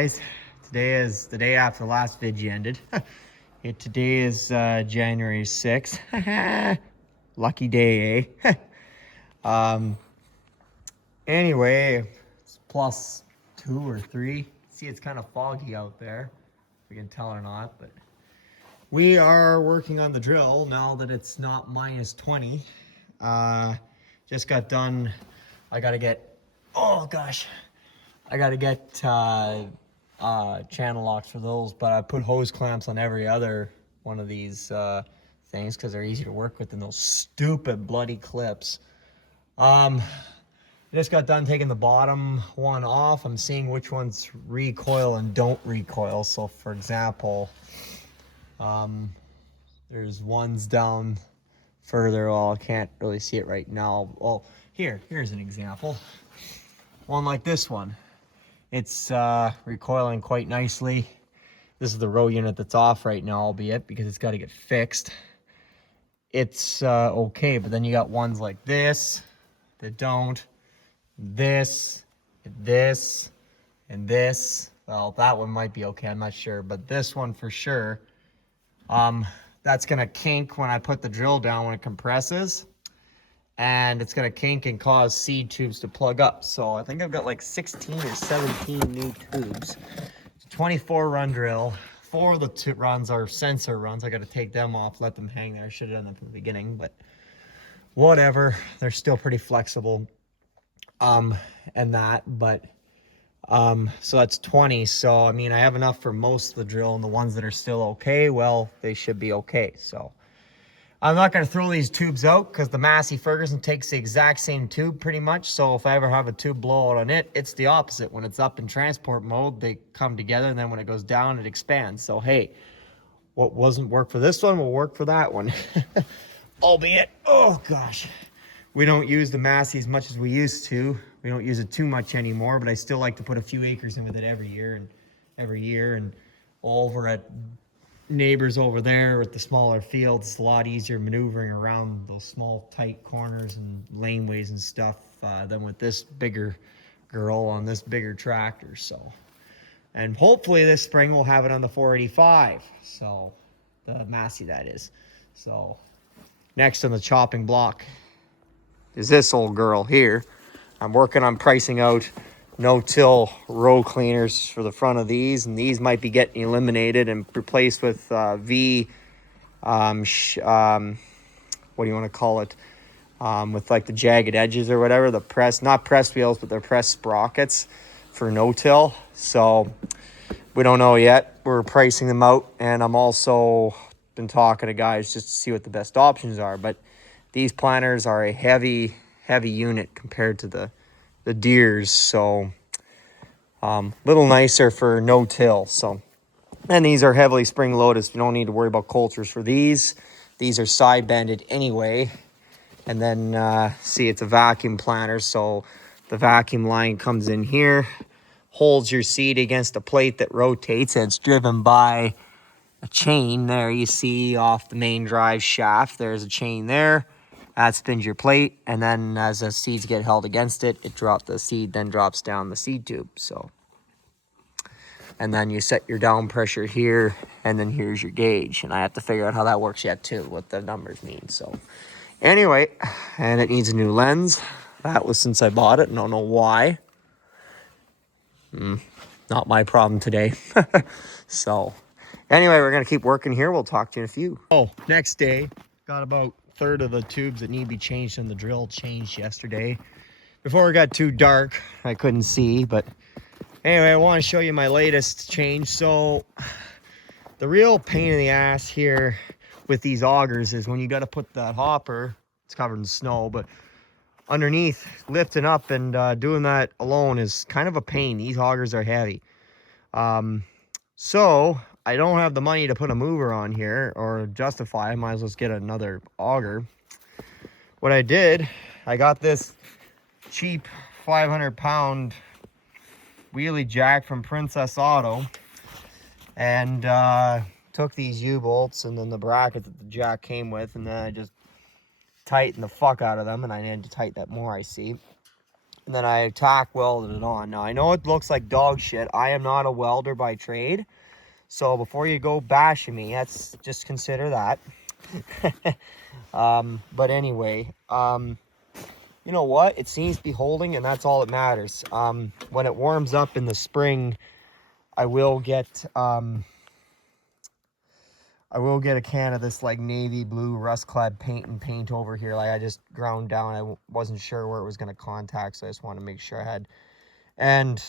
guys, today is the day after the last video ended. Today is January 6th. Lucky day, eh? Anyway, it's +2 or 3. See, it's kind of foggy out there, if you can tell or not, but we are working on the drill now that it's not -20. Just got done. I gotta get, oh gosh, I gotta get channel locks for those, but I put hose clamps on every other one of these things because they're easy to work with than those stupid bloody clips. I just got done taking the bottom one off. I'm seeing which ones recoil and don't recoil. So for example, there's ones down further. Well, I can't really see it right now. Oh, here's an example. One like this one. It's recoiling quite nicely. This is the row unit that's off right now, albeit because it's got to get fixed. It's okay, but then you got ones like this that don't. This, and this. Well, that one might be okay, I'm not sure, but this one for sure. That's gonna kink when I put the drill down when it compresses, and it's gonna kink and cause seed tubes to plug up. So I think I've got like 16 or 17 new tubes. It's a 24 run drill. 4 of the runs are sensor runs. I gotta take them off, let them hang there. I should have done that from the beginning, but whatever. They're still pretty flexible. And that, but so that's 20. So I mean, I have enough for most of the drill, and the ones that are still okay, well, they should be okay. So I'm not going to throw these tubes out because the Massey Ferguson takes the exact same tube pretty much. So if I ever have a tube blowout on it, it's the opposite. When it's up in transport mode, they come together, and then when it goes down, it expands. So hey, what wasn't work for this one will work for that one. Albeit, oh gosh, we don't use the Massey as much as we used to. We don't use it too much anymore, but I still like to put a few acres in with it every year. And over at neighbors over there with the smaller fields, it's a lot easier maneuvering around those small tight corners and laneways and stuff than with this bigger girl on this bigger tractor. So, and hopefully this spring we'll have it on the 485. So the Massey, that is. So next on the chopping block is this old girl here. I'm working on pricing out no-till row cleaners for the front of these, and these might be getting eliminated and replaced with what do you want to call it, with like the jagged edges or whatever, the press, not press wheels, but they're press sprockets for no-till. So we don't know yet. We're pricing them out, and I'm also been talking to guys just to see what the best options are. But these planters are a heavy unit compared to the Deeres, so little nicer for no-till. So, and these are heavily spring loaded, so you don't need to worry about coulters for these. These are side banded anyway. And then see, it's a vacuum planter, so the vacuum line comes in here, holds your seed against a plate that rotates, and it's driven by a chain. There you see off the main drive shaft, there's a chain there. That spins your plate, and then as the seeds get held against it, the seed then drops down the seed tube. So, and then you set your down pressure here, and then here's your gauge. And I have to figure out how that works yet too, what the numbers mean. So anyway, and it needs a new lens. That was since I bought it, and I don't know why. Not my problem today. So anyway, we're gonna keep working here. We'll talk to you in a few. Oh, next day, got about third of the tubes that need to be changed in the drill changed yesterday. Before it got too dark, I couldn't see, but anyway, I want to show you my latest change. So the real pain in the ass here with these augers is when you got to put that hopper, it's covered in snow, but underneath, lifting up and doing that alone is kind of a pain. These augers are heavy. So I don't have the money to put a mover on here or justify. I might as well just get another auger. What I did, I got this cheap 500-pound wheelie jack from Princess Auto, and took these U-bolts and then the bracket that the jack came with, and then I just tightened the fuck out of them, and I need to tighten that more, I see. and then I tack welded it on. Now I know it looks like dog shit. I am not a welder by trade, so before you go bashing me, that's just consider that. But anyway, you know what? It seems to be holding, and that's all that matters. When it warms up in the spring, I will get a can of this like navy blue rust clad paint and paint over here. Like I just ground down. I wasn't sure where it was going to contact, so I just wanted to make sure I had. And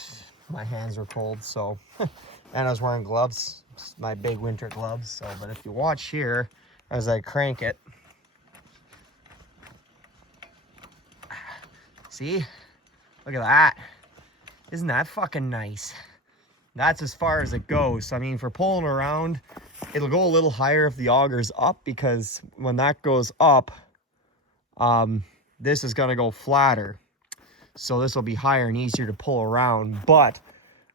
my hands were cold, so and I was wearing gloves, my big winter gloves. So, but if you watch here as I crank it, see, look at that. Isn't that fucking nice? That's as far as it goes. So, I mean, for pulling around, it'll go a little higher if the auger's up, because when that goes up, this is going to go flatter. So this will be higher and easier to pull around. But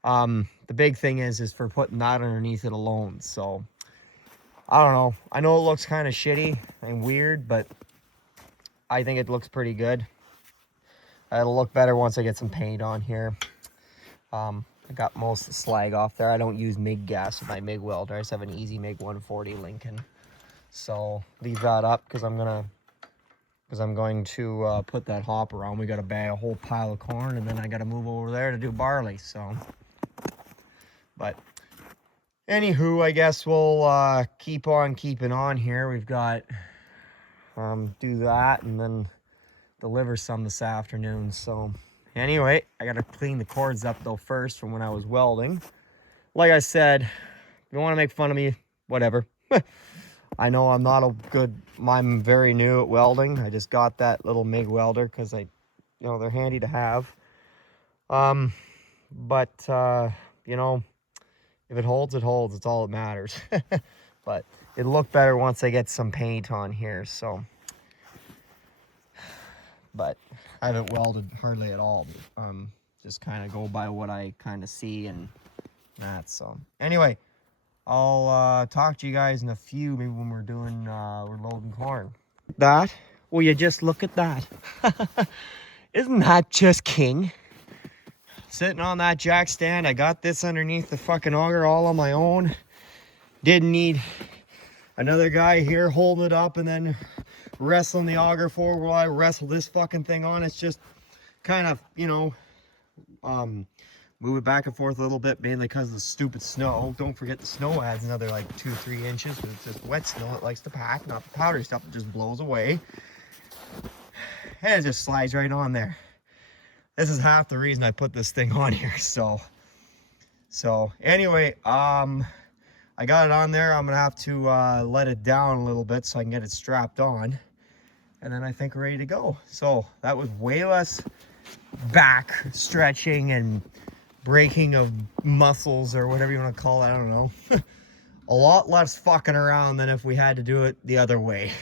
the big thing is for putting that underneath it alone. So I don't know. I know it looks kind of shitty and weird, but I think it looks pretty good. It'll look better once I get some paint on here. I got most of the slag off there. I don't use MIG gas with my MIG welder. I just have an easy MIG 140 Lincoln. So leave that up because I'm going to put that hopper on. We got to bag a whole pile of corn, and then I got to move over there to do barley. So, but anywho, I guess we'll keep on keeping on here. We've got do that and then deliver some this afternoon. So anyway, I gotta clean the cords up though first from when I was welding. Like I said, if you want to make fun of me, whatever. I know I'm very new at welding. I just got that little MIG welder because they're handy to have. But you know, if it holds, it holds. It's all that matters. But it'll look better once I get some paint on here. So, but I haven't welded hardly at all. Just kind of go by what I kind of see and that. So anyway, I'll talk to you guys in a few, maybe when we're loading corn. That? Will you just look at that? Isn't that just king? Sitting on that jack stand. I got this underneath the fucking auger all on my own. Didn't need another guy here holding it up and then wrestling the auger forward while I wrestle this fucking thing on. It's just kind of, you know, move it back and forth a little bit, mainly because of the stupid snow. Don't forget the snow adds another like 2-3 inches. It's just wet snow. It likes to pack, not the powdery stuff. It just blows away. And it just slides right on there. This is half the reason I put this thing on here. So anyway, I got it on there. I'm gonna have to let it down a little bit so I can get it strapped on. And then I think we're ready to go. So that was way less back stretching and breaking of muscles or whatever you want to call it. I don't know. A lot less fucking around than if we had to do it the other way.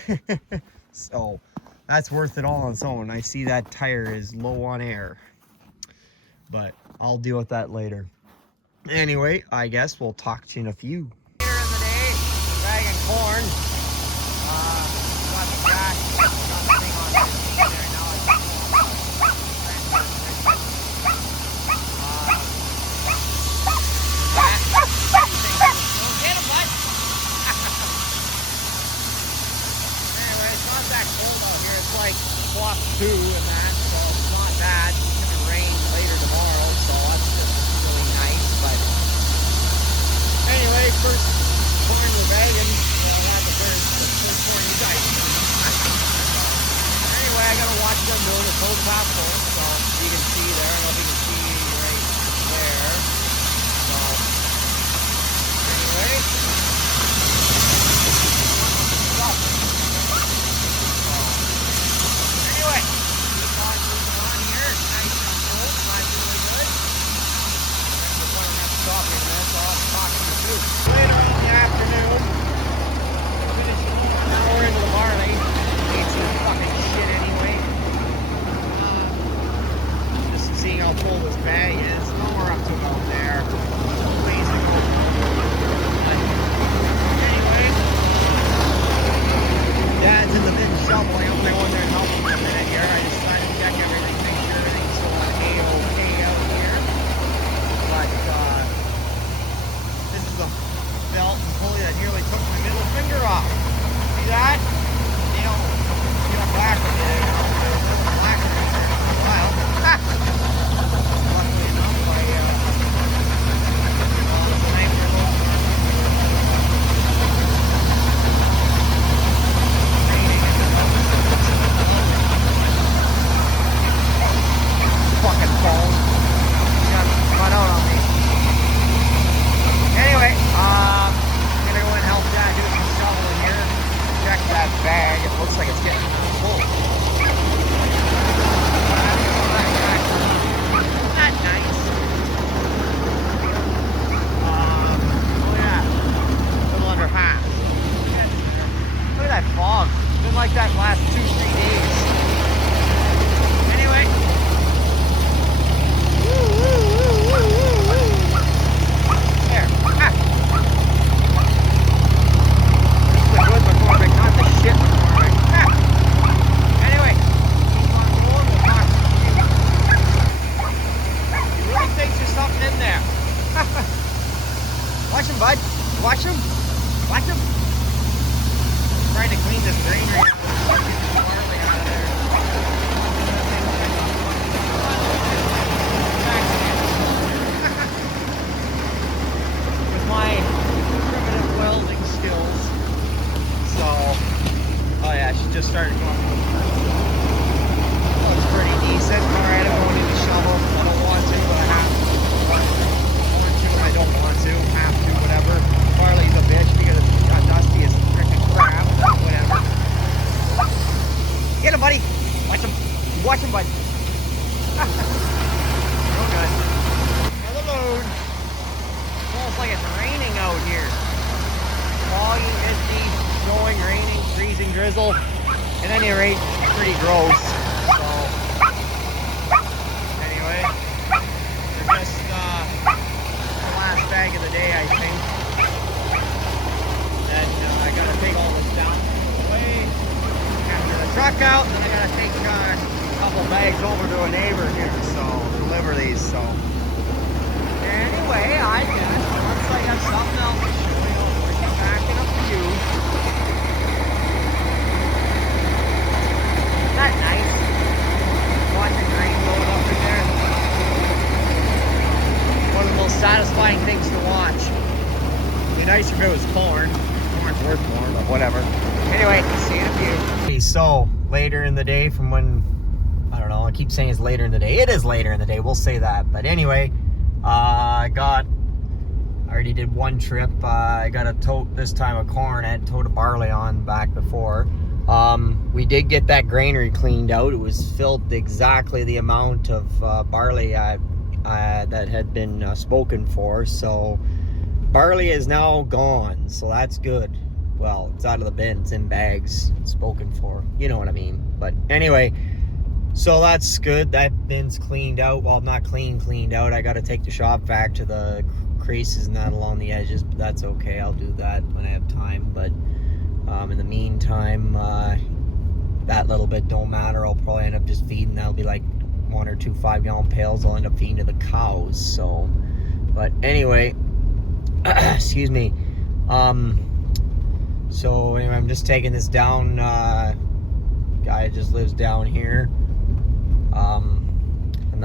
So that's worth it all on its own. I see that tire is low on air, but I'll deal with that later. Anyway, I guess we'll talk to you in a few. Later in the day, bagging corn. Got the jack, got the thing on there now. Get him, bud. Anyway, it's not that cold out here. It's like +2 and that, so it's not bad. It's gonna rain later tomorrow, so that's just really nice. But anyway, first corn we're bagging. We'll have the first corn you guys see. Anyway, I gotta watch them doing the cold top full, so you can see there. I don't know if you can see right there. So anyway, anyway, keep on moving on here. It's nice and cold, flies really good. That's why I don't have to stop here, man. So I'll talk to you too. Later on in the afternoon, now we're into the barley. It's some fucking shit anyway. Belton pulley that nearly took my middle finger off. See that? Nail black with it. Black for a while. Luckily enough, fucking phone. Got run out on me. Anyway, I'm gonna go and help Dad do some shoveling here. Check that bag. It looks like it's getting full. Isn't that nice? Oh yeah. A little under half. Look at that fog. It's been like that last 2-3 days. Anyway. There. Ah. This is a good McCormick, not the shit McCormick. Ah. Anyway, keep on going. We'll talk to you. He really thinks there's something in there. Watch him, bud. Watch him. Watch him. Trying to clean this greenery out. Get the barley out of there. With my primitive welding skills. So, oh yeah, she just started going. Looks pretty decent. Alright, I'm going to need the shovel. I don't want to, but I have to. I don't want to. Have to, whatever. Barley's a bitch because it's got dusty as freaking crap. Whatever. Get him, buddy. Watch him. Watch him, bud. Real good. Another load. It's almost like it's raining out here. Foggy, misty, snowing, raining, freezing, drizzle. At any rate, pretty gross. So, anyway, we're just the last bag of the day, I think. And I gotta take all this down away, after the truck out, and I gotta take a couple bags over to a neighbor here, so deliver these. So anyway, I guess once I got something else to show you, we're getting back in a few. Isn't that nice? Watching rain load up in there. One of the most satisfying things to watch. It'd be nicer if it was corn. Corn's worth more, but whatever. Anyway, see you in a few. Okay, so later in the day from when, I don't know, I keep saying it's later in the day. It is later in the day, we'll say that. But anyway, I already did one trip. I got a tote this time of corn. I had towed a barley on back before. We did get that granary cleaned out. It was filled exactly the amount of barley that had been spoken for. So barley is now gone, so that's good. Well, it's out of the bin, it's in bags, it's spoken for, you know what I mean. But anyway, so that's good. That bin's cleaned out. Well, not cleaned out. I got to take the shop vac to the creases and that along the edges, but that's okay. I'll do that when I have time. But in the meantime, that little bit don't matter. I'll probably end up just feeding. That'll be like 1 or 2 5-gallon pails. I'll end up feeding to the cows. So, but anyway, excuse me. So anyway, I'm just taking this down. Guy just lives down here. And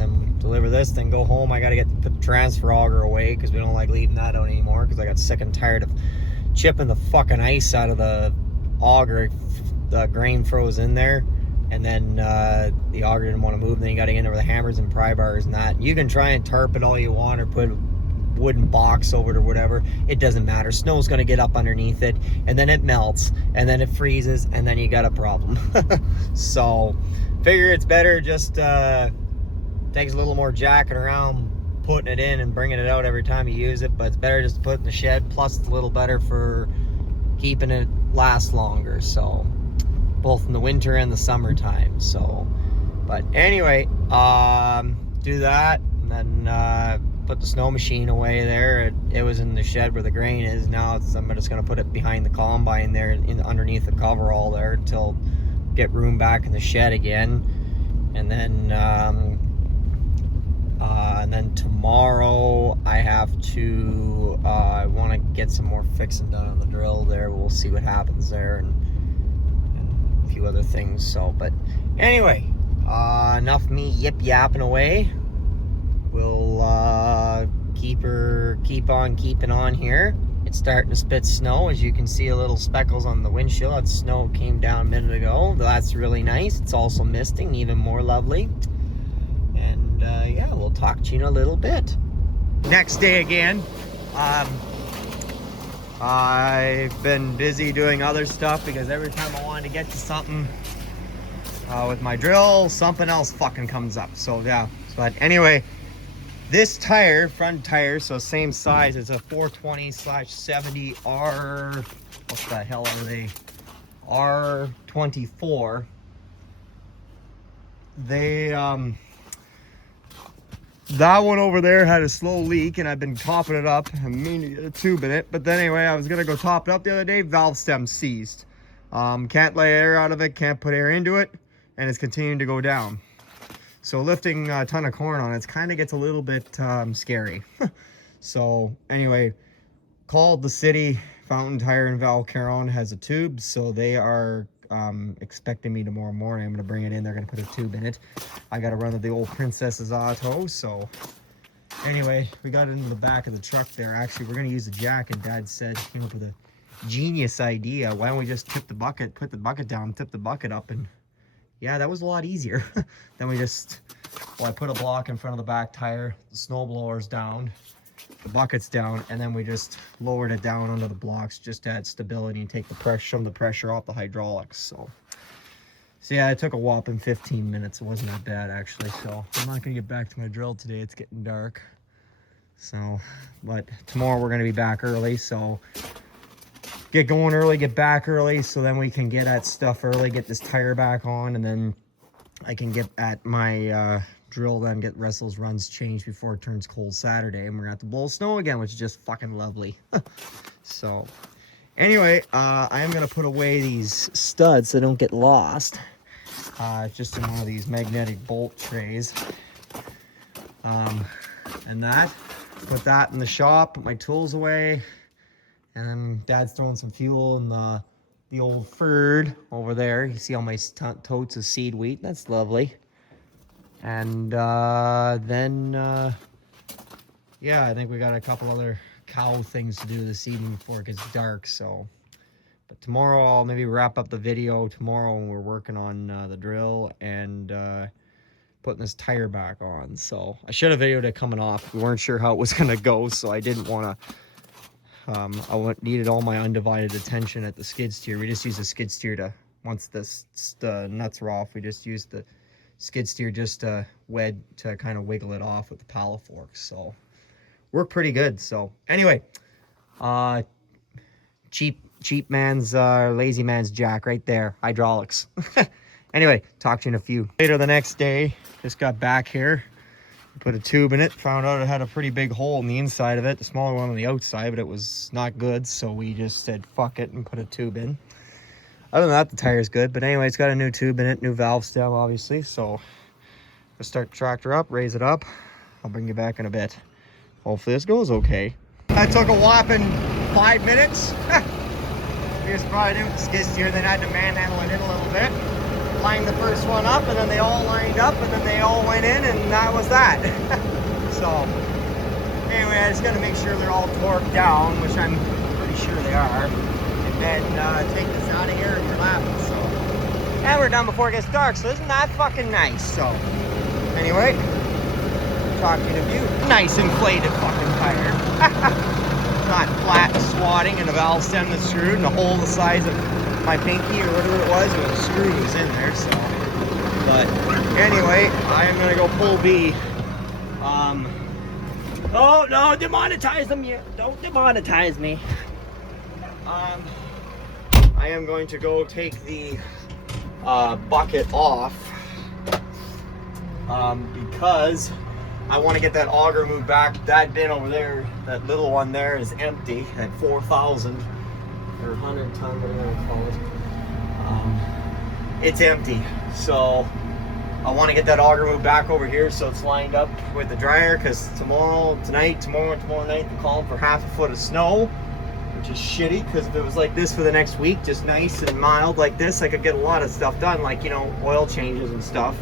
then deliver this, then go home. I gotta put the transfer auger away because we don't like leaving that out anymore because I got sick and tired of chipping the fucking ice out of the auger. The grain froze in there, and then the auger didn't want to move. Then you got to get in there with the hammers and pry bars and that. You can try and tarp it all you want or put a wooden box over it or whatever. It doesn't matter. Snow's going to get up underneath it, and then it melts, and then it freezes, and then you got a problem. So figure it's better just takes a little more jacking around putting it in and bringing it out every time you use it, but it's better just to put it in the shed. Plus it's a little better for keeping it last longer, so both in the winter and the summertime. So but anyway, do that, and then put the snow machine away there. It was in the shed where the grain is. Now I'm just going to put it behind the combine there, underneath the coverall there, until get room back in the shed again. And then And then tomorrow I have to, I want to get some more fixing done on the drill there. We'll see what happens there, and a few other things. So, but anyway, enough me yip yapping away. We'll keep on keeping on here. It's starting to spit snow, as you can see, a little speckles on the windshield. That snow came down a minute ago. That's really nice. It's also misting, even more lovely. And yeah, we'll talk to you in a little bit. Next day again. I've been busy doing other stuff because every time I wanted to get to something with my drill, something else fucking comes up. So yeah, but anyway, this tire, front tire, so same size, it's a 420/70R, what the hell are they? R24. They, that one over there had a slow leak, and I've been topping it up. I mean to get a tube in it, but then anyway, I was gonna go top it up the other day. Valve stem seized. Can't let air out of it, can't put air into it, and it's continuing to go down. So lifting a ton of corn on it kind of gets a little bit scary. So anyway, called the city. Fountain Tire in Valcaron has a tube, so they are expecting me tomorrow morning. I'm gonna bring it in. They're gonna put a tube in it. I gotta run to the old Princess's Auto. So anyway, we got it into the back of the truck there. Actually, we're gonna use the jack, and Dad said he came up with a genius idea. Why don't we just tip the bucket, put the bucket down, tip the bucket up, and yeah, that was a lot easier. Then we just, well, I put a block in front of the back tire, the snow blower's down, the bucket's down, and then we just lowered it down under the blocks just to add stability and take the pressure, some of the pressure off the hydraulics. So yeah, it took a whopping 15 minutes. It wasn't that bad, actually. So I'm not gonna get back to my drill today. It's getting dark. So, but tomorrow we're gonna be back early. So get going early, get back early, so then we can get at stuff early, get this tire back on, and then I can get at my drill, then get the rest of those runs changed before it turns cold Saturday, and we're gonna have to blow snow again, which is just fucking lovely. So anyway, I am gonna put away these studs so they don't get lost, just in one of these magnetic bolt trays, and that, put that in the shop, put my tools away. And then Dad's throwing some fuel in the old Ford over there. You see all my totes of seed wheat. That's lovely. And then, yeah, I think we got a couple other cow things to do this evening before it gets dark. So, but tomorrow I'll maybe wrap up the video tomorrow when we're working on the drill and putting this tire back on. So I should have videoed it coming off. We weren't sure how it was going to go, so I didn't want to. I needed all my undivided attention at the skid steer. We just use the skid steer to, once the nuts are off, we just use the skid steer just to kind of wiggle it off with the paddle forks. So worked pretty good. So anyway, cheap man's, lazy man's jack right there, hydraulics. Anyway, talk to you in a few. Later the next day, just got back here. Put a tube in it, found out it had a pretty big hole in the inside of it, the smaller one on the outside, but it was not good, so we just said fuck it and put a tube in. Other than that, the tire's good, but anyway, it's got a new tube in it, new valve stem, obviously, so let's start the tractor up, raise it up. I'll bring you back in a bit. Hopefully this goes okay. That took a whopping 5 minutes. We just brought it in with the skid steer, then I had to manhandle it in a little bit. Lined the first one up, and then they all lined up, and then they all went in, and that was that. So anyway, I just got to make sure they're all torqued down, which I'm pretty sure they are, and then take this out of here and we're laughing. So, and we're done before it gets dark, so isn't that fucking nice? So anyway, talk to you in a few. Nice inflated fucking tire. Not flat swatting, and a valve stem that's screwed, and a hole the size of my pinky or whatever it was screws in there. So, but anyway, I am gonna go full B. Oh no, demonetize them! You don't demonetize me. I am going to go take the bucket off because I want to get that auger moved back. That bin over there, that little one there, is empty at 4,000 or 100 ton, whatever it's called. It's empty, so I want to get that auger moved back over here so it's lined up with the dryer, because tomorrow night, they're calling for 1/2 foot of snow, which is shitty, because if it was like this for the next week, just nice and mild like this, I could get a lot of stuff done, like, you know, oil changes and stuff.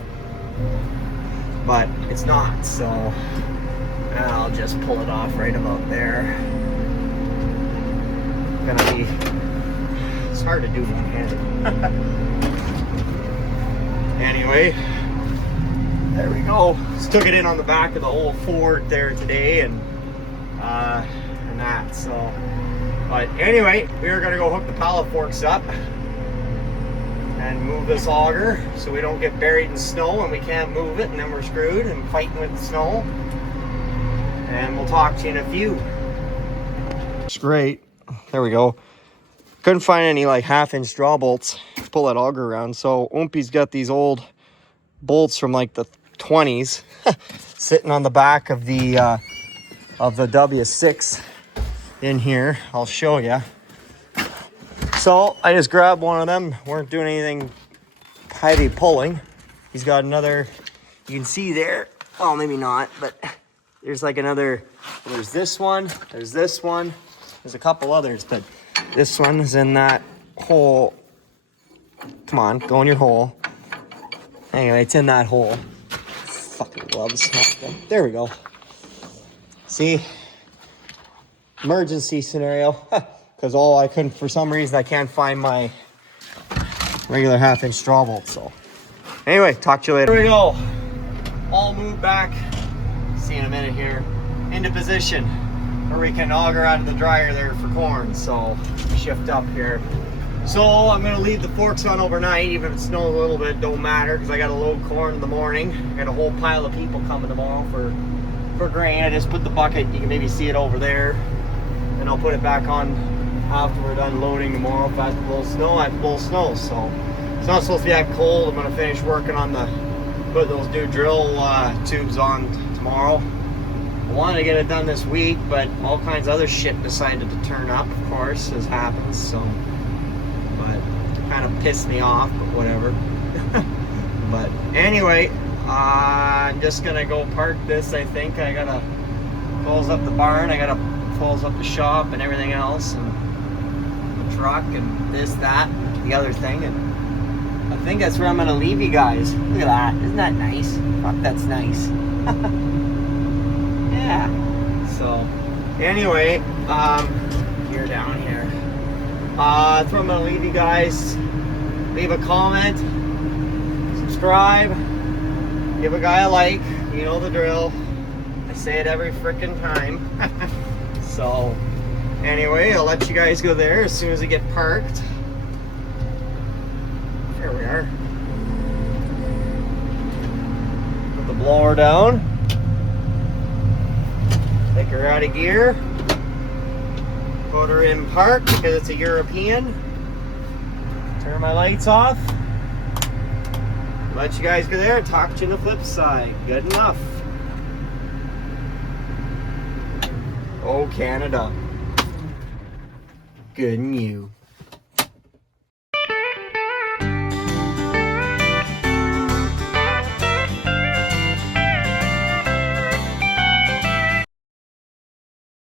But it's not, so I'll just pull it off right about there. It's hard to do one-handed. Anyway, there we go. Just took it in on the back of the old Ford there today, and that. So, but anyway, we are gonna go hook the pallet forks up and move this auger so we don't get buried in snow and we can't move it, and then we're screwed and fighting with the snow. And we'll talk to you in a few. It's great. There we go. Couldn't find any like 1/2-inch draw bolts to pull that auger around, so Oompy's got these old bolts from like the 20s sitting on the back of the W6 in here. I'll show you. So I just grabbed one of them. Weren't doing anything heavy pulling. He's got another, you can see there, oh maybe not, but there's like another, there's this one, there's a couple others, but this one is in that hole. Come on, go in your hole. Anyway, it's in that hole. Fucking gloves. There we go. See? Emergency scenario. Because I couldn't, for some reason, I can't find my regular 1/2-inch straw bolt. So, anyway, talk to you later. Here we go. All moved back. See you in a minute here. Into position where we can auger out of the dryer there for corn. So, shift up here. So I'm gonna leave the forks on overnight, even if it snows a little bit, don't matter, because I gotta load corn in the morning. I got a whole pile of people coming tomorrow for grain. I just put the bucket, you can maybe see it over there, and I'll put it back on after we're done loading tomorrow. If I have to blow snow, I have to blow snow. So it's not supposed to be that cold. I'm gonna finish working on put those new drill tubes on tomorrow. I wanted to get it done this week, but all kinds of other shit decided to turn up, of course, as happens. So, but kind of pissed me off, but whatever. But anyway, I'm just gonna go park this. I think I gotta close up the barn, I gotta close up the shop and everything else, and the truck and this, that, the other thing, and I think that's where I'm gonna leave you guys. Look at that, isn't that nice? Fuck, that's nice. Yeah. So anyway, you're down here. That's where I'm gonna leave you guys. Leave a comment, subscribe, give a guy a like, you know the drill. I say it every freaking time. So anyway, I'll let you guys go there as soon as I get parked. There we are. Put the blower down. Take her out of gear. Put her in park because it's a European. Turn my lights off. Let you guys go there and talk to you on the flip side. Good enough. Oh, Canada. Good and you.